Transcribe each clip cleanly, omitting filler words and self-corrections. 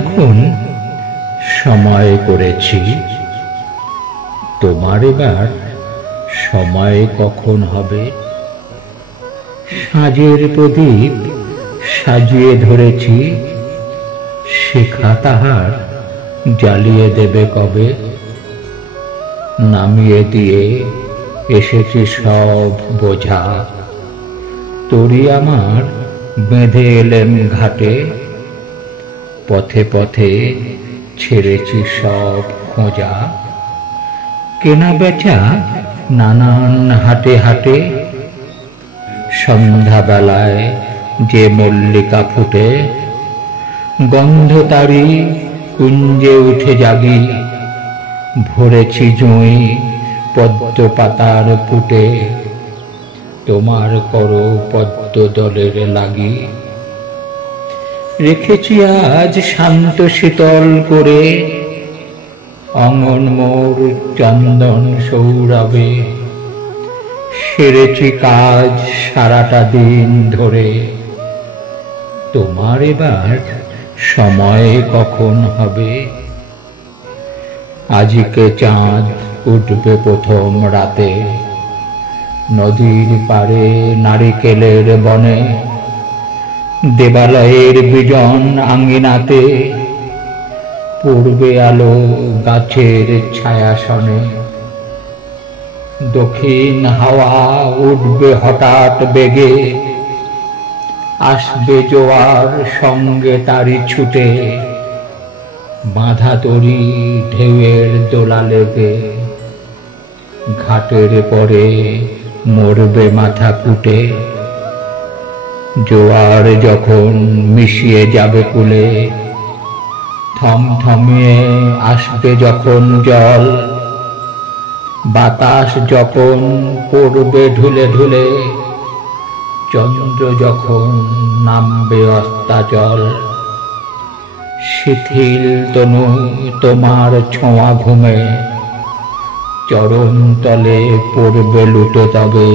এখন সময় করেছি, তোমার এবার সময় কখন হবে? সাজের প্রদীপ সাজিয়ে ধরেছি, শিখা তাহার জ্বালিয়ে দেবে কবে? নামিয়ে দিয়ে এসেছি সব বোঝা, তরি আমার বেঁধে এলেম ঘাটে। পথে পথে ছেড়েছি সব খোঁজা, কেনা বেচা নানান হাটে হাটে। সন্ধ্যাবেলায় যে মল্লিকা ফুটে, গন্ধ তারি কুঞ্জে উঠে জাগি। ভরেছি জুঁই পদ্ম পাতার পুটে, তোমার করো পদ্ম দলের লাগি। রেখেছি আজ শান্ত শীতল করে, অঙ্গন মোর চন্দন সৌরভে। সেরেছি কাজ সারাটা দিন ধরে, তোমার এবার সময় কখন হবে? আজকে চাঁদ উঠবে প্রথম রাতে, নদীর পাড়ে নারিকেলের বনে। দেবালয়ের বিজন আঙ্গিনাতে, পূর্বে আলো গাছের ছায়াসনে। দক্ষিণ হাওয়া উঠবে হঠাৎ বেগে, আসবে জোয়ার সঙ্গে তারি ছুটে। বাঁধা তরি ঢেউয়ের দোলা লেগে, ঘাটের পরে মরবে মাথা ফুটে। জোয়ার যখন মিশিয়ে যাবে কূলে, থমথমিয়ে আসবে যখন জল। বাতাস যখন পড়বে ঢুলে ঢুলে, চন্দ্র যখন নামবে অস্তাচল। শিথিল তনু তোমার ছোঁয়া ঘুমে, চরণ তলে পড়বে লুটো তবে।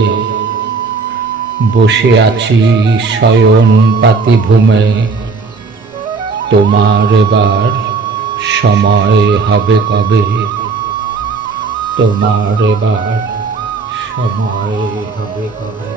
বসে আছি শয়ন পাতি ভূমে, তোমার এবার সময় হবে কবে? তোমার এবার সময় হবে কবে?